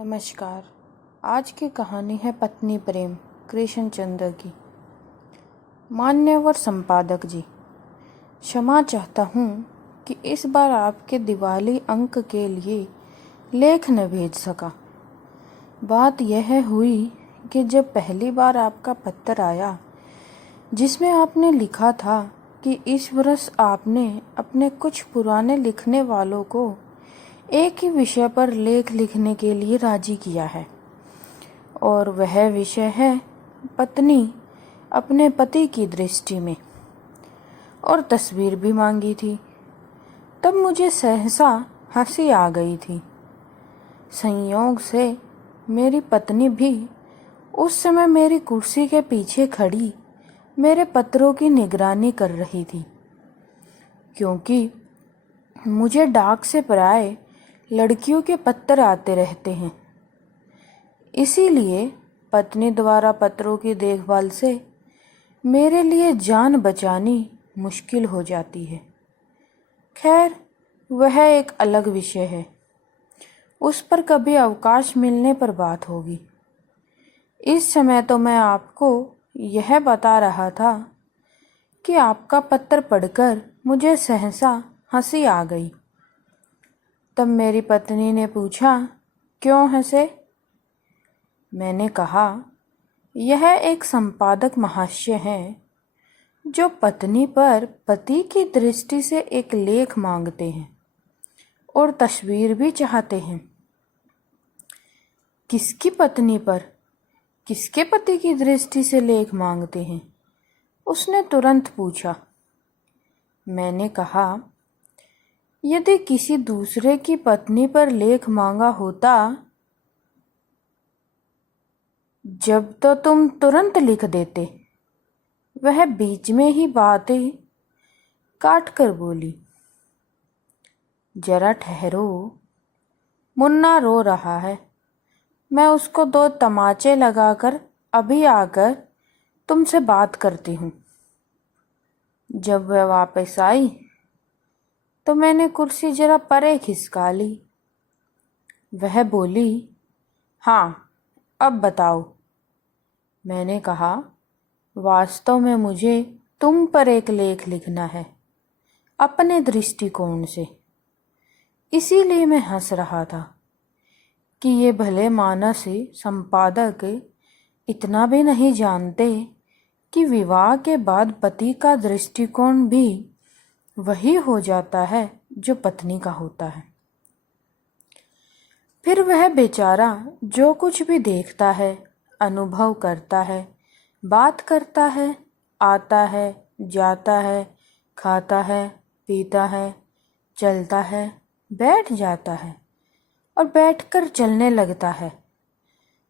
नमस्कार। आज की कहानी है पत्नी प्रेम कृष्ण चंद्र की। मान्यवर संपादक जी, क्षमा चाहता हूँ कि इस बार आपके दिवाली अंक के लिए लेख न भेज सका। बात यह हुई कि जब पहली बार आपका पत्र आया जिसमें आपने लिखा था कि इस वर्ष आपने अपने कुछ पुराने लिखने वालों को एक ही विषय पर लेख लिखने के लिए राजी किया है, और वह विषय है पत्नी अपने पति की दृष्टि में, और तस्वीर भी मांगी थी। तब मुझे सहसा हंसी आ गई थी। संयोग से मेरी पत्नी भी उस समय मेरी कुर्सी के पीछे खड़ी मेरे पत्रों की निगरानी कर रही थी, क्योंकि मुझे डाक से प्राय लड़कियों के पत्र आते रहते हैं। इसीलिए पत्नी द्वारा पत्रों की देखभाल से मेरे लिए जान बचानी मुश्किल हो जाती है। खैर, वह एक अलग विषय है, उस पर कभी अवकाश मिलने पर बात होगी। इस समय तो मैं आपको यह बता रहा था कि आपका पत्र पढ़कर मुझे सहसा हंसी आ गई। तब मेरी पत्नी ने पूछा, क्यों हंसे? मैंने कहा, यह एक संपादक महाशय हैं जो पत्नी पर पति की दृष्टि से एक लेख मांगते हैं और तस्वीर भी चाहते हैं। किसकी पत्नी पर, किसके पति की दृष्टि से लेख मांगते हैं? उसने तुरंत पूछा। मैंने कहा, यदि किसी दूसरे की पत्नी पर लेख मांगा होता जब तो तुम तुरंत लिख देते। वह बीच में ही बातें काट कर बोली, जरा ठहरो, मुन्ना रो रहा है, मैं उसको 2 तमाचे लगाकर अभी आकर तुमसे बात करती हूँ। जब वह वापस आई तो मैंने कुर्सी जरा परे खिसका ली। वह बोली, हाँ, अब बताओ। मैंने कहा, वास्तव में मुझे तुम पर एक लेख लिखना है, अपने दृष्टिकोण से। इसीलिए मैं हंस रहा था कि ये भले मानसी संपादक इतना भी नहीं जानते कि विवाह के बाद पति का दृष्टिकोण भी वही हो जाता है जो पत्नी का होता है। फिर वह बेचारा जो कुछ भी देखता है, अनुभव करता है, बात करता है, आता है, जाता है, खाता है, पीता है, चलता है, बैठ जाता है और बैठकर चलने लगता है,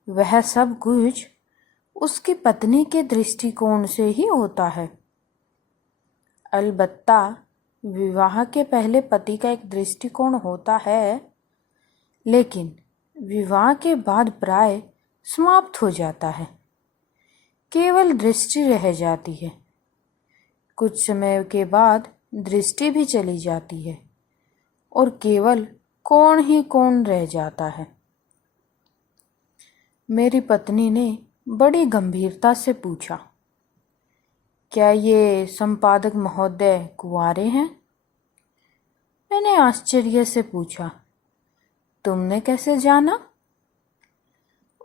वह सब कुछ उसकी पत्नी के दृष्टिकोण से ही होता है। अलबत्ता विवाह के पहले पति का एक दृष्टिकोण होता है, लेकिन विवाह के बाद प्राय समाप्त हो जाता है। केवल दृष्टि रह जाती है। कुछ समय के बाद दृष्टि भी चली जाती है और केवल कौन ही कौन रह जाता है। मेरी पत्नी ने बड़ी गंभीरता से पूछा, क्या ये संपादक महोदय कुंवारे हैं? मैंने आश्चर्य से पूछा, तुमने कैसे जाना?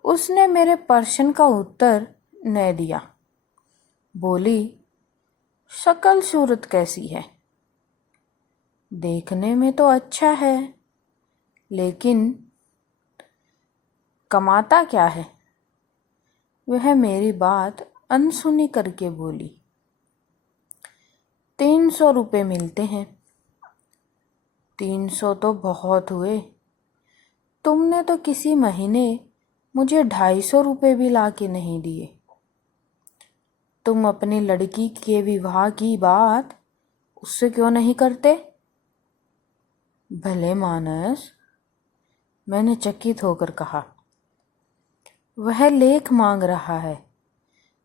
उसने मेरे प्रश्न का उत्तर न दिया। बोली, शक्ल सूरत कैसी है? देखने में तो अच्छा है, लेकिन कमाता क्या है? वह मेरी बात अनसुनी करके बोली, 300 रुपये मिलते हैं। 300 तो बहुत हुए। तुमने तो किसी महीने मुझे 250 रुपये भी ला के नहीं दिए। तुम अपनी लड़की के विवाह की बात उससे क्यों नहीं करते? भले मानस, मैंने चकित होकर कहा। वह लेख मांग रहा है,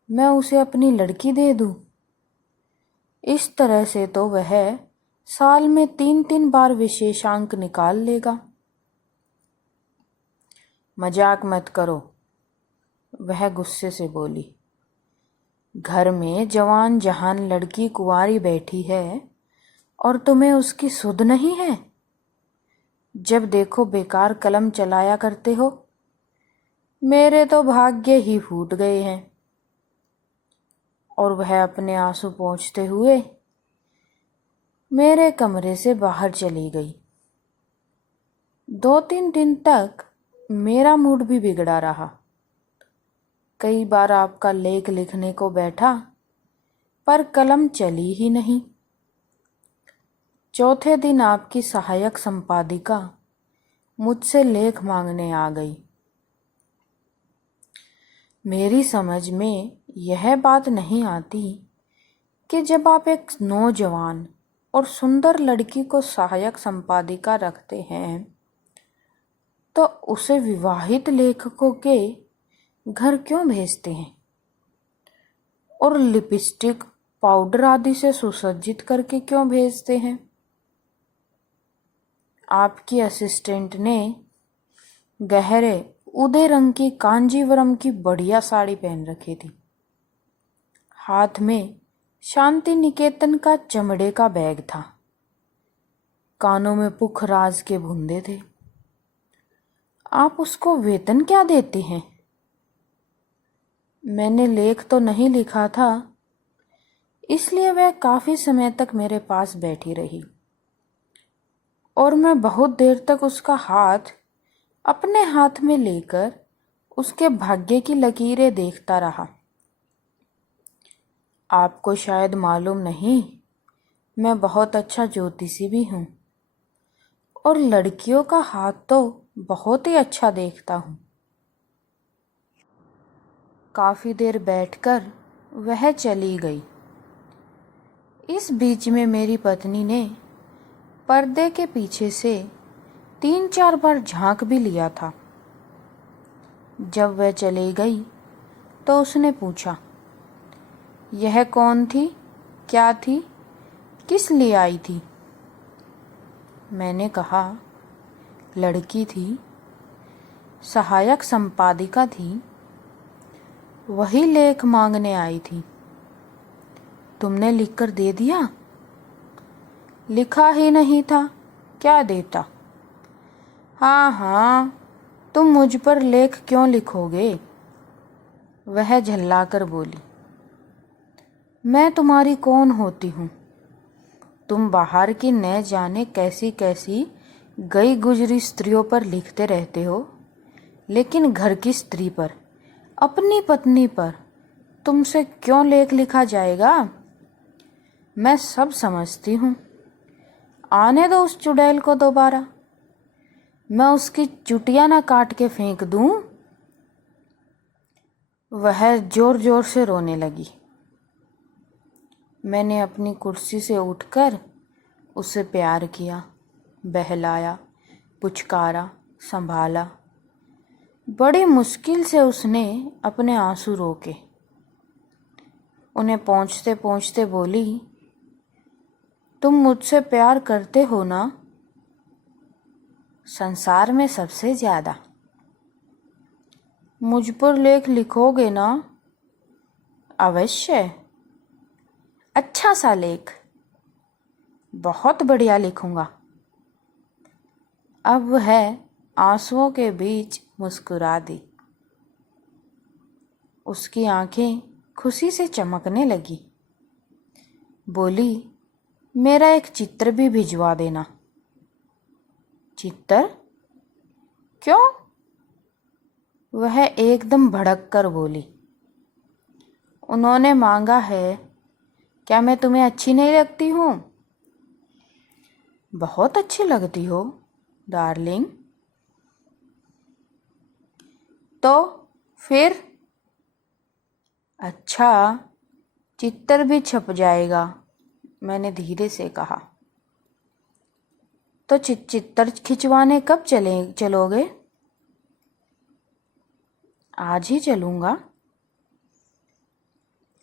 मैं उसे अपनी लड़की दे दूं? इस तरह से तो वह साल में 3-3 बार विशेषांक निकाल लेगा। मजाक मत करो, वह गुस्से से बोली। घर में जवान जहान लड़की कुंवारी बैठी है और तुम्हें उसकी सुध नहीं है। जब देखो बेकार कलम चलाया करते हो। मेरे तो भाग्य ही फूट गए हैं। और वह अपने आंसू पोंछते हुए मेरे कमरे से बाहर चली गई। 2-3 दिन तक मेरा मूड भी बिगड़ा रहा। कई बार आपका लेख लिखने को बैठा पर कलम चली ही नहीं। चौथे दिन आपकी सहायक संपादिका मुझसे लेख मांगने आ गई। मेरी समझ में यह बात नहीं आती कि जब आप एक नौजवान और सुंदर लड़की को सहायक संपादिका रखते हैं तो उसे विवाहित लेखकों के घर क्यों भेजते हैं और लिपस्टिक पाउडर आदि से सुसज्जित करके क्यों भेजते हैं। आपकी असिस्टेंट ने गहरे उदय रंग की कांजीवरम की बढ़िया साड़ी पहन रखी थी। हाथ में शांति निकेतन का चमड़े का बैग था। कानों में पुखराज के बूंदे थे। आप उसको वेतन क्या देते हैं? मैंने लेख तो नहीं लिखा था, इसलिए वह काफी समय तक मेरे पास बैठी रही और मैं बहुत देर तक उसका हाथ अपने हाथ में लेकर उसके भाग्य की लकीरें देखता रहा। आपको शायद मालूम नहीं, मैं बहुत अच्छा ज्योतिषी भी हूँ और लड़कियों का हाथ तो बहुत ही अच्छा देखता हूँ। काफी देर बैठकर वह चली गई। इस बीच में मेरी पत्नी ने पर्दे के पीछे से 3-4 बार झांक भी लिया था। जब वह चली गई तो उसने पूछा, यह कौन थी, क्या थी, किस लिए आई थी? मैंने कहा, लड़की थी, सहायक संपादिका थी, वही लेख मांगने आई थी। तुमने लिखकर दे दिया? लिखा ही नहीं था, क्या देता? हाँ हाँ, तुम मुझ पर लेख क्यों लिखोगे? वह झल्लाकर बोली। मैं तुम्हारी कौन होती हूँ? तुम बाहर की न जाने कैसी कैसी गई गुजरी स्त्रियों पर लिखते रहते हो, लेकिन घर की स्त्री पर, अपनी पत्नी पर तुमसे क्यों लेख लिखा जाएगा? मैं सब समझती हूँ। आने दो उस चुड़ैल को दोबारा, मैं उसकी चुटिया ना काट के फेंक दूं। वह जोर जोर से रोने लगी। मैंने अपनी कुर्सी से उठकर उसे प्यार किया, बहलाया, पुचकारा, संभाला। बड़ी मुश्किल से उसने अपने आंसू रोके। उन्हें पोंछते पोंछते बोली, तुम मुझसे प्यार करते हो ना? संसार में सबसे ज्यादा। मुझ पर लेख लिखोगे ना? अवश्य। अच्छा सा लेख, बहुत बढ़िया लिखूंगा। अब वह आंसुओं के बीच मुस्कुरा दी। उसकी आंखें खुशी से चमकने लगी। बोली, मेरा एक चित्र भी भिजवा देना। चित्र? क्यों? वह एकदम भड़क कर बोली। उन्होंने मांगा है। क्या मैं तुम्हें अच्छी नहीं लगती हूँ? बहुत अच्छी लगती हो डार्लिंग। तो फिर? अच्छा, चित्र भी छप जाएगा, मैंने धीरे से कहा। तो चित्र खिंचवाने कब चलोगे? आज ही चलूंगा।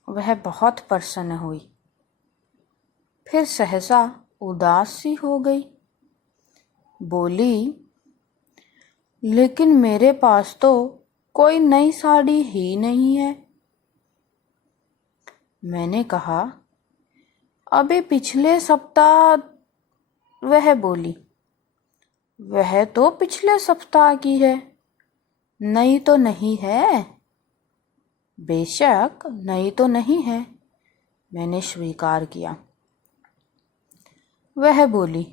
वह बहुत प्रसन्न हुई, फिर सहसा उदास सी हो गई। बोली, लेकिन मेरे पास तो कोई नई साड़ी ही नहीं है। मैंने कहा, अबे पिछले सप्ताह। वह बोली, वह तो पिछले सप्ताह की है, नई तो नहीं है। बेशक नई तो नहीं है, मैंने स्वीकार किया। वह बोली,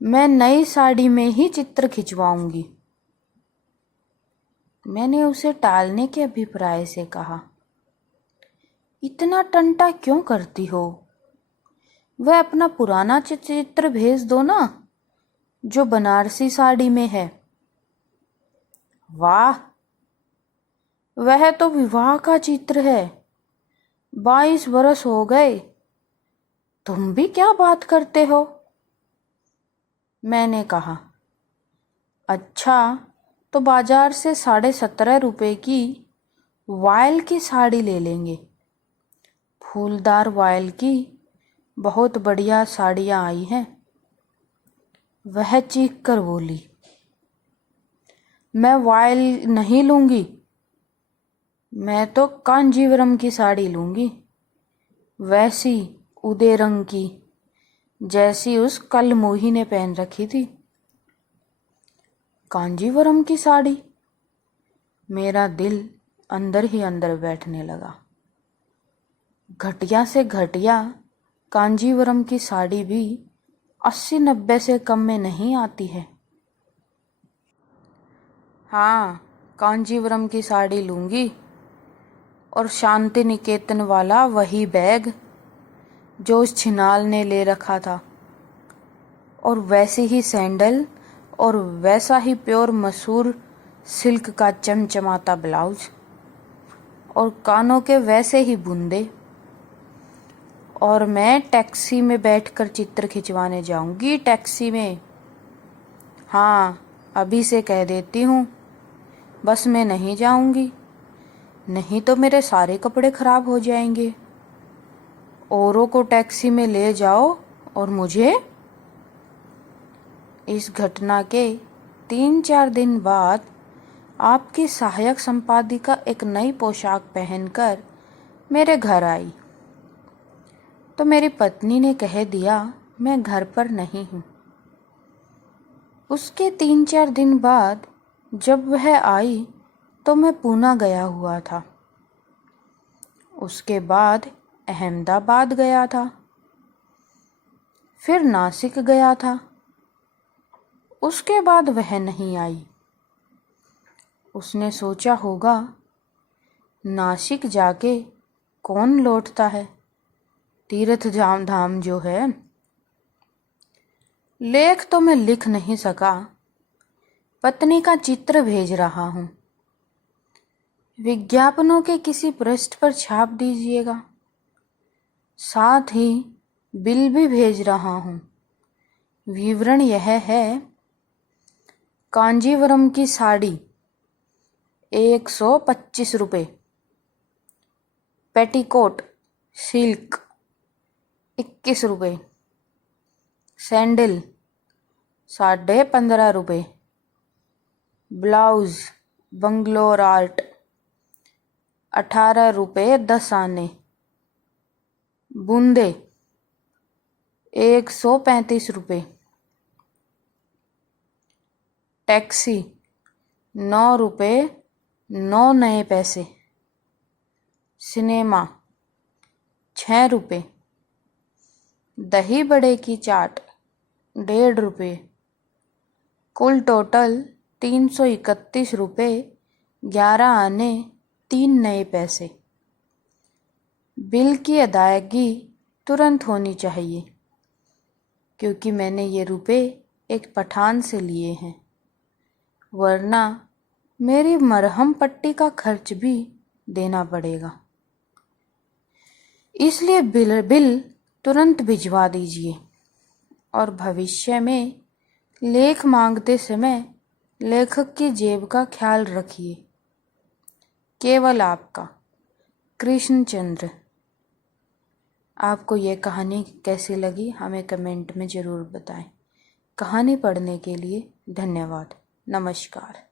मैं नई साड़ी में ही चित्र खिंचवाऊंगी। मैंने उसे टालने के अभिप्राय से कहा, इतना टंटा क्यों करती हो? वह अपना पुराना चित्र भेज दो ना, जो बनारसी साड़ी में है। वाह, वह तो विवाह का चित्र है। 22 वर्ष हो गए, तुम भी क्या बात करते हो? मैंने कहा, अच्छा तो बाजार से 17.5 रुपए की वायल की साड़ी ले लेंगे। फूलदार वायल की बहुत बढ़िया साड़ियाँ आई हैं। वह चीख कर बोली, मैं वायल नहीं लूँगी, मैं तो कांजीवरम की साड़ी लूँगी, वैसी उदय रंग की जैसी उस कल मोही ने पहन रखी थी। कांजीवरम की साड़ी? मेरा दिल अंदर ही अंदर बैठने लगा। घटिया से घटिया कांजीवरम की साड़ी भी 80-90 से कम में नहीं आती है। हाँ, कांजीवरम की साड़ी लूँगी, और शांति निकेतन वाला वही बैग जो उस छिनाल ने ले रखा था, और वैसी ही सैंडल, और वैसा ही प्योर मसूर सिल्क का चमचमाता ब्लाउज, और कानों के वैसे ही बूंदे। और मैं टैक्सी में बैठकर चित्र खिंचवाने जाऊंगी, टैक्सी में। हाँ, अभी से कह देती हूँ, बस में नहीं जाऊंगी, नहीं तो मेरे सारे कपड़े खराब हो जाएंगे। औरों को टैक्सी में ले जाओ और मुझे। इस घटना के 3-4 दिन बाद आपकी सहायक संपादिका एक नई पोशाक पहनकर मेरे घर आई, तो मेरी पत्नी ने कह दिया मैं घर पर नहीं हूँ। उसके 3-4 दिन बाद जब वह आई तो मैं पूना गया हुआ था। उसके बाद अहमदाबाद गया था, फिर नासिक गया था। उसके बाद वह नहीं आई। उसने सोचा होगा, नासिक जाके कौन लौटता है, तीर्थ धाम जो है। लेख तो मैं लिख नहीं सका, पत्नी का चित्र भेज रहा हूँ। विज्ञापनों के किसी पृष्ठ पर छाप दीजिएगा, साथ ही बिल भी भेज रहा हूँ। विवरण यह है, कांजीवरम की साड़ी 125 रुपये, पेटीकोट सिल्क 21 रुपये, सैंडल 15.5 रुपये, ब्लाउज बंगलोर आर्ट 18 रुपये 10 आने, बूंदे 135 रुपये, टैक्सी 9 रुपये 9 नए पैसे, सिनेमा 6 रुपये, दही बड़े की चाट 1.5 रुपये, कुल टोटल 331 रुपये 11 आने 3 नए पैसे। बिल की अदायगी तुरंत होनी चाहिए, क्योंकि मैंने ये रुपए एक पठान से लिए हैं, वरना मेरी मरहम पट्टी का खर्च भी देना पड़ेगा। इसलिए बिल तुरंत भिजवा दीजिए, और भविष्य में लेख मांगते समय लेखक की जेब का ख्याल रखिए। केवल आपका कृष्णचंद्र। आपको ये कहानी कैसी लगी हमें कमेंट में ज़रूर बताएं। कहानी पढ़ने के लिए धन्यवाद। नमस्कार।